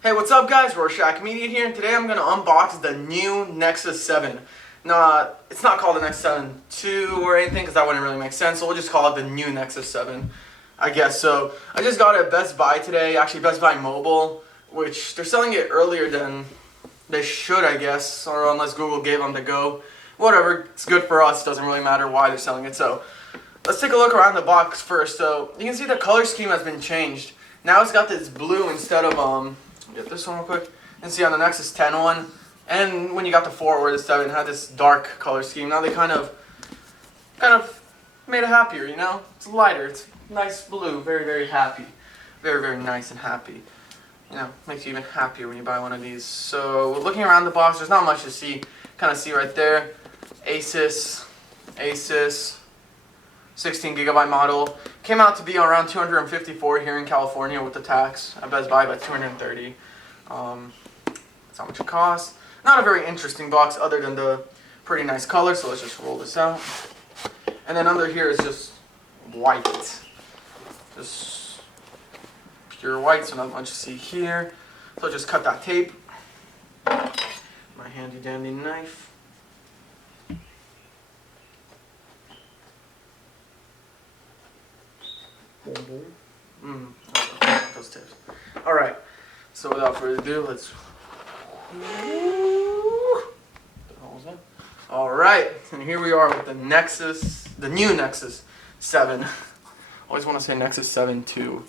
Hey, what's up guys? Rorschach Media here, and today I'm going to unbox the new Nexus 7. Now, it's not called the Nexus 7 2 or anything because that wouldn't really make sense, so we'll just call it the new Nexus 7, I guess. So, I just got it at Best Buy today, actually Best Buy Mobile, which they're selling it earlier than they should, I guess, or unless Google gave them the go. Whatever, it's good for us, doesn't really matter why they're selling it. So, let's take a look around the box first. So, you can see the color scheme has been changed. Now it's got this blue instead of, get this one real quick. And see on the Nexus 10 one, and when you got the 4 or the 7, it had this dark color scheme. Now they kind of made it happier, you know? It's lighter, it's nice blue, very, very happy. Very, very nice and happy. You know, makes you even happier when you buy one of these. So, looking around the box, there's not much to see. Kind of see right there. Asus, 16GB model. Came out to be around $254 here in California with the tax. At Best Buy, about $230. That's how much it costs. Not a very interesting box other than the pretty nice color, so let's just roll this out. And then under here is just white. Just pure white, so not much to see here. So I'll just cut that tape. My handy dandy knife. Those tips. Alright, so without further ado, let's. Alright, and here we are with the Nexus, the new Nexus 7. Always want to say Nexus 7 2.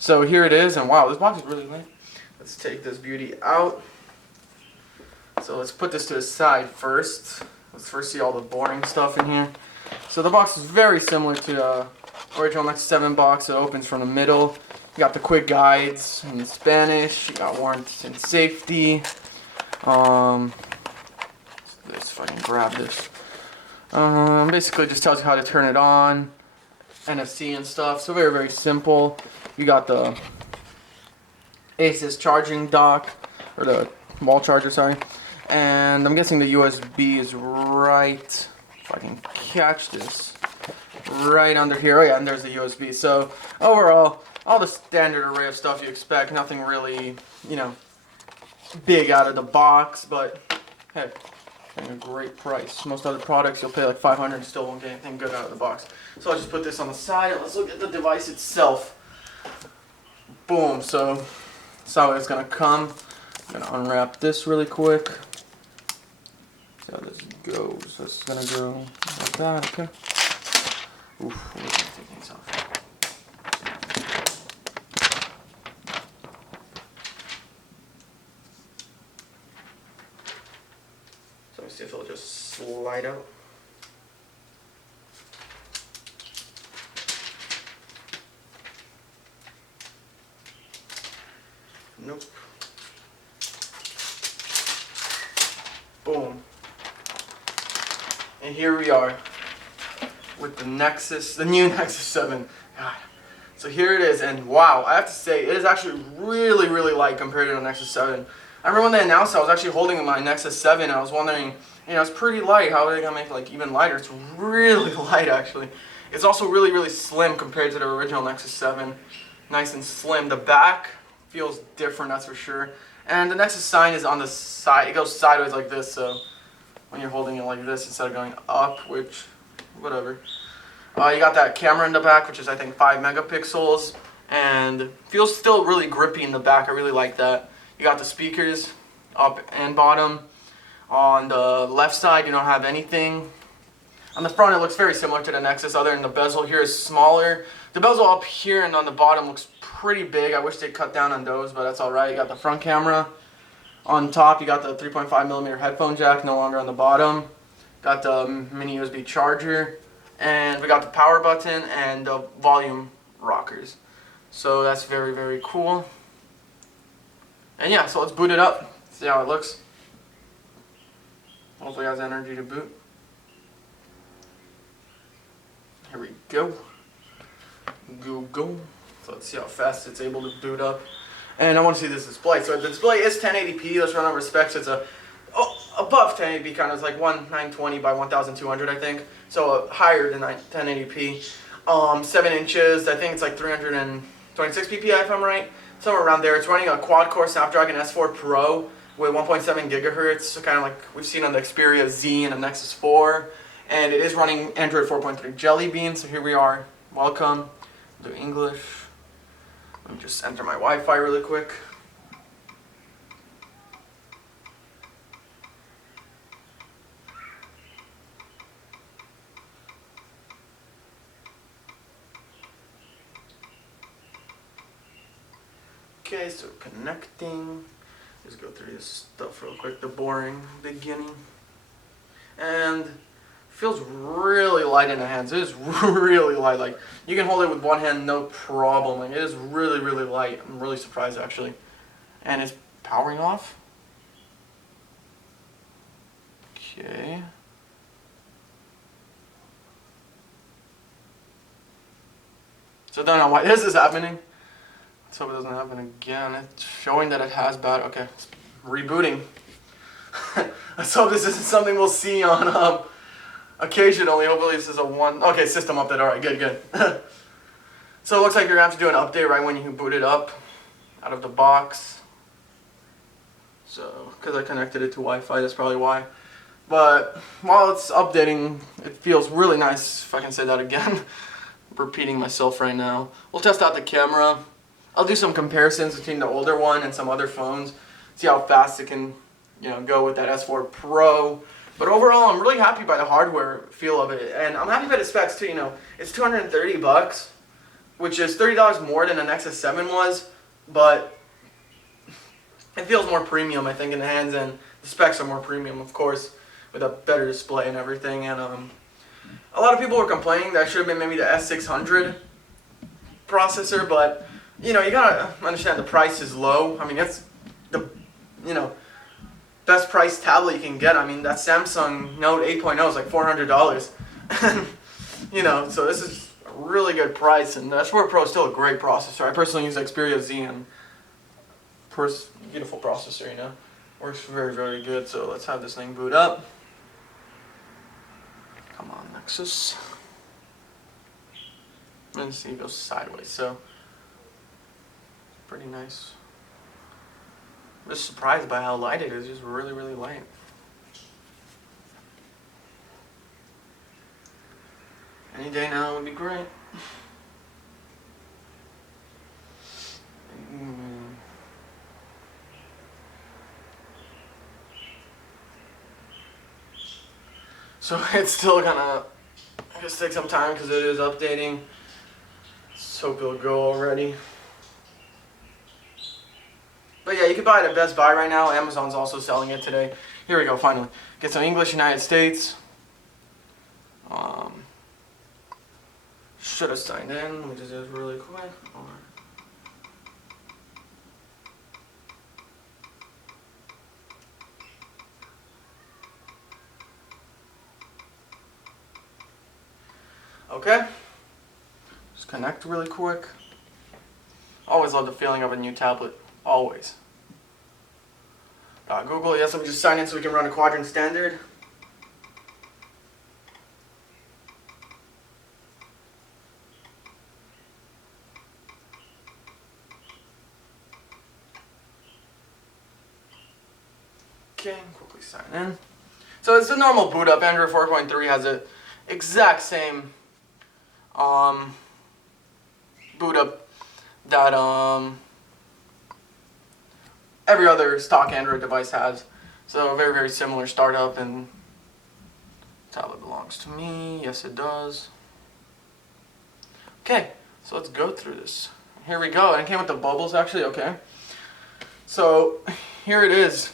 So here it is, and wow, this box is really light. Let's take this beauty out. So let's put this to the side first. Let's first see all the boring stuff in here. So the box is very similar to the original Nexus 7 box. It opens from the middle. You got the quick guides in Spanish. You got warranty and safety. If I can grab this. Basically just tells you how to turn it on. NFC and stuff. So very, very simple. You got the Asus charging dock. Or the wall charger, sorry. And I'm guessing the USB is right. If I can catch this. Right under here. Oh yeah, and there's the USB. So overall, all the standard array of stuff you expect. Nothing really, you know, big out of the box. But hey, a great price. Most other products you'll pay like $500 and still won't get anything good out of the box. So I'll just put this on the side and let's look at the device itself. Boom. So that's how it's gonna come. I'm gonna unwrap this really quick. See how this goes. So it's gonna go like that. Okay. Oof, we're gonna take things off. So let's see if it'll just slide out. Nope. Boom. And here we are with the Nexus, the new Nexus 7. God. So here it is, and wow, I have to say, it is actually really, really light compared to the Nexus 7. I remember when they announced it, I was actually holding my Nexus 7, and I was wondering, you know, it's pretty light, how are they going to make it like even lighter? It's really light, actually. It's also really, really slim compared to the original Nexus 7. Nice and slim. The back feels different, that's for sure. And the Nexus sign is on the side, it goes sideways like this, so when you're holding it like this instead of going up, which, whatever. You got that camera in the back, which is I think 5 megapixels, and feels still really grippy in the back. I really like that. You got the speakers up and bottom. On the left side, you don't have anything. On the front, it looks very similar to the Nexus, other than the bezel here is smaller. The bezel up here and on the bottom looks pretty big. I wish they'd cut down on those, but that's alright. You got the front camera. On top, you got the 3.5mm headphone jack, no longer on the bottom. Got the mini USB charger. And we got the power button and the volume rockers. So that's very, very cool. And yeah, so let's boot it up. See how it looks. Hopefully it has energy to boot. Here we go. Go. So let's see how fast it's able to boot up. And I want to see this display. So the display is 1080p. Let's run over specs. It's above 1080p, kind of. It's like 1920 by 1200, I think. So higher than 1080p. 7 inches. I think it's like 326 ppi if I'm right. somewhere around there. It's running a quad-core Snapdragon S4 Pro with 1.7 gigahertz, so kind of like we've seen on the Xperia Z and the Nexus 4. And it is running Android 4.3 Jelly Bean, so here we are. Welcome to English. Let me just enter my Wi-Fi really quick. Okay, so connecting. Just go through this stuff real quick, the boring beginning. And feels really light in the hands. It is really light. Like, you can hold it with one hand, no problem. Like, it is really, really light. I'm really surprised, actually. And it's powering off. Okay. So I don't know why this is happening. Let's hope it doesn't happen again. It's showing that it has bad. Okay, it's rebooting. Let's hope this isn't something we'll see on occasionally. Hopefully this is a one. Okay, system update. All right, good. So it looks like you're gonna have to do an update right when you boot it up out of the box. So, because I connected it to Wi-Fi, that's probably why. But while it's updating, it feels really nice. If I can say that again, repeating myself right now. We'll test out the camera. I'll do some comparisons between the older one and some other phones. See how fast it can, go with that S4 Pro. But overall, I'm really happy by the hardware feel of it, and I'm happy by the specs too. It's $230, which is $30 more than the Nexus 7 was, but it feels more premium, I think, in the hands, and the specs are more premium, of course, with a better display and everything. And a lot of people were complaining that it should have been maybe the S600 processor, but you gotta understand the price is low. I mean, it's the best price tablet you can get. I mean, that Samsung Note 8.0 is like $400. So this is a really good price, and the S4 Pro is still a great processor. I personally use the Xperia Z, and beautiful processor, works very, very good. So let's have this thing boot up. Come on, Nexus. And see, it goes sideways, so pretty nice. I'm just surprised by how light it is. It's just really, really light. Any day now would be great. So it's still gonna, I guess, take some time because it is updating. Let's hope it'll go already. But yeah, you can buy it at Best Buy right now. Amazon's also selling it today. Here we go, finally. Get some English United States. Should have signed in. Let me just do this really quick. Okay. Just connect really quick. Always love the feeling of a new tablet. Always. Google, yes, let me just sign in so we can run a quadrant standard. Okay, quickly sign in. So it's a normal boot up. Android 4.3 has the exact same boot up that every other stock Android device has. So very, very similar startup, and tablet belongs to me. Yes, it does. Okay, so let's go through this. Here we go. And it came with the bubbles, actually. Okay. So here it is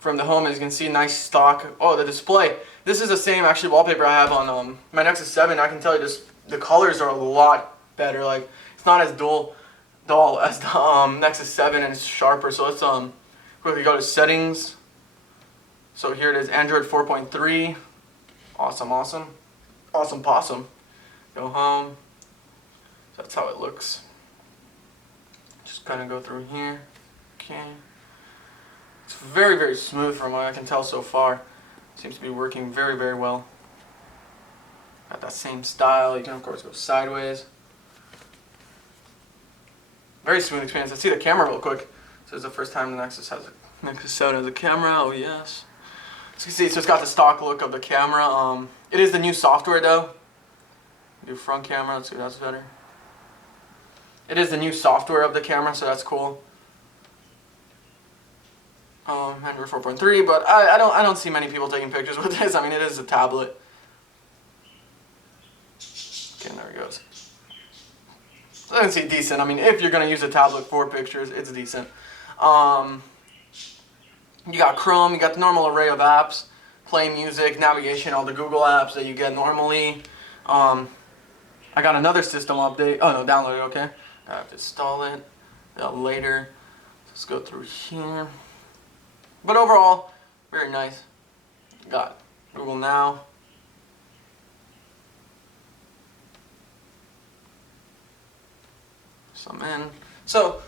from the home. As you can see, nice stock. Oh, the display. This is the same actually wallpaper I have on my Nexus 7. I can tell you just the colors are a lot better. Like, it's not as dull as the Nexus 7, and it's sharper. So let's quickly go to settings. So here it is, Android 4.3. Awesome possum. Go home. So that's how it looks. Just kind of go through here. Okay. It's very, very smooth from what I can tell so far. Seems to be working very, very well. Got that same style. You can of course go sideways. Very smooth experience. Let's see the camera real quick. So it's the first time the Nexus 7 has a camera. Oh yes. So you can see, so it's got the stock look of the camera. It is the new software though. New front camera. Let's see if that's better. It is the new software of the camera, so that's cool. Android 4.3, but I don't see many people taking pictures with this. I mean, it is a tablet. Okay, there it goes. I can see decent. I mean, if you're gonna use a tablet for pictures, it's decent. You got Chrome, you got the normal array of apps, play music, navigation, all the Google apps that you get normally. I got another system update. Oh no, download it. Okay, I have to install it later. Let's go through here. But overall, very nice. Got Google Now. Some in. So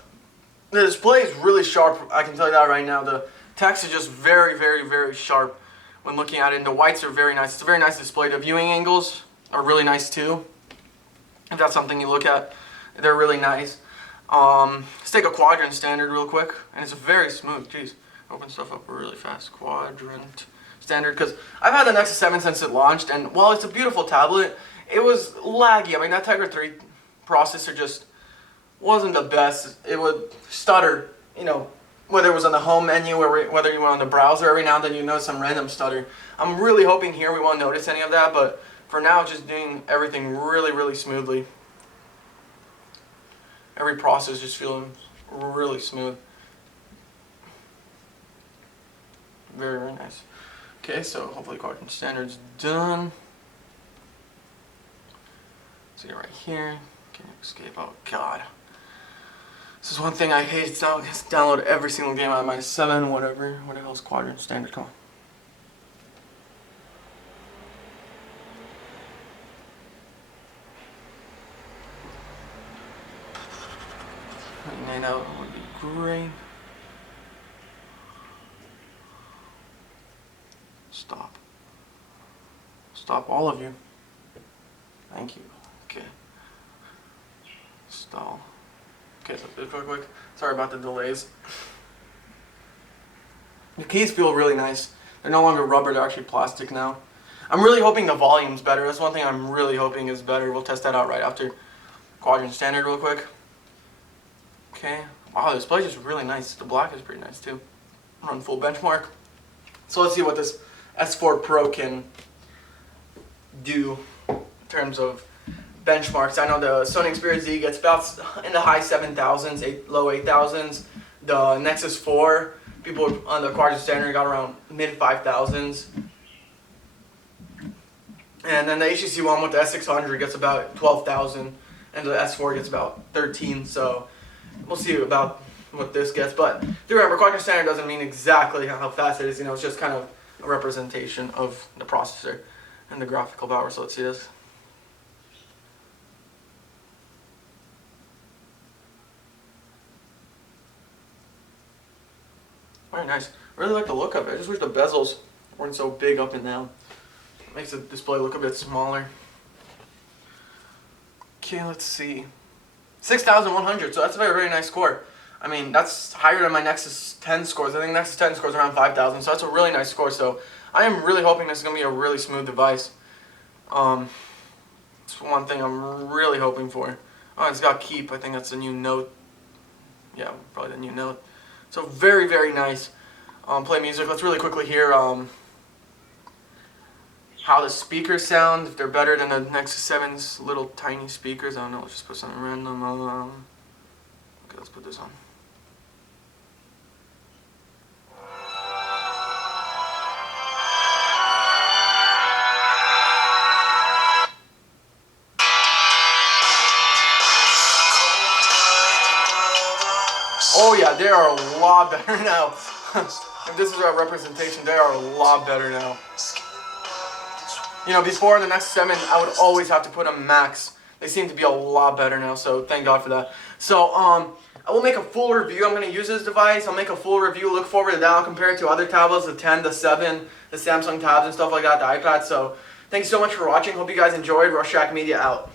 the display is really sharp. I can tell you that right now. The text is just very, very, very sharp when looking at it. And the whites are very nice. It's a very nice display. The viewing angles are really nice too. If that's something you look at, they're really nice. Let's take a quadrant standard real quick, and it's very smooth. Jeez, open stuff up really fast. Quadrant standard, because I've had the Nexus 7 since it launched, and while it's a beautiful tablet, it was laggy. I mean, that Tegra 3 processor just wasn't the best. It would stutter, you know, whether it was on the home menu or whether you were on the browser. Every now and then you notice some random stutter. I'm really hoping here we won't notice any of that, but for now, just doing everything really, really smoothly. Every process just feeling really smooth. Very, very nice. Okay, so hopefully quadrant standard's done. See it right here. Can you escape? Oh God. This is one thing I hate. It's download every single game out of my 7, whatever. What the hell's quadrant standard? Come on. Nine out would be great. Stop. Stop, all of you. Thank you. Okay. Stall. Okay, so real quick. Sorry about the delays. The keys feel really nice. They're no longer rubber, they're actually plastic now. I'm really hoping the volume's better. That's one thing I'm really hoping is better. We'll test that out right after quadrant standard real quick. Okay. Wow, the display is really nice. The black is pretty nice too. Run full benchmark. So let's see what this S4 Pro can do in terms of benchmarks. I know the Sony Xperia Z gets about in the high 7,000s, low 8,000s. The Nexus 4, people on the quadrant standard got around mid 5,000s. And then the HTC One with the S600 gets about 12,000, and the S4 gets about 13. So we'll see about what this gets. But do remember, quadrant standard doesn't mean exactly how fast it is. You know, it's just kind of a representation of the processor and the graphical power. So let's see this. Very nice. I really like the look of it. I just wish the bezels weren't so big up and down. It makes the display look a bit smaller. Okay, let's see. 6,100, so that's a very, very nice score. I mean, that's higher than my Nexus 10 scores. I think Nexus 10 scores around 5,000, so that's a really nice score. So I am really hoping this is going to be a really smooth device. It's one thing I'm really hoping for. Oh, it's got Keep. I think that's the new Note. Yeah, probably the new Note. So very, very nice. Play music. Let's really quickly hear how the speakers sound. If they're better than the Nexus 7's little tiny speakers. I don't know. Let's just put something random. Okay, let's put this on. Oh yeah, they are a lot better now. If this is a representation, they are a lot better now. You know, before in the Nexus 7, I would always have to put them max. They seem to be a lot better now, so thank God for that. So, I will make a full review. I'm going to use this device. I'll make a full review. Look forward to that. I'll compare it to other tablets, the 10, the 7, the Samsung tabs and stuff like that, the iPad. So, thanks so much for watching. Hope you guys enjoyed. Rush Shack Media out.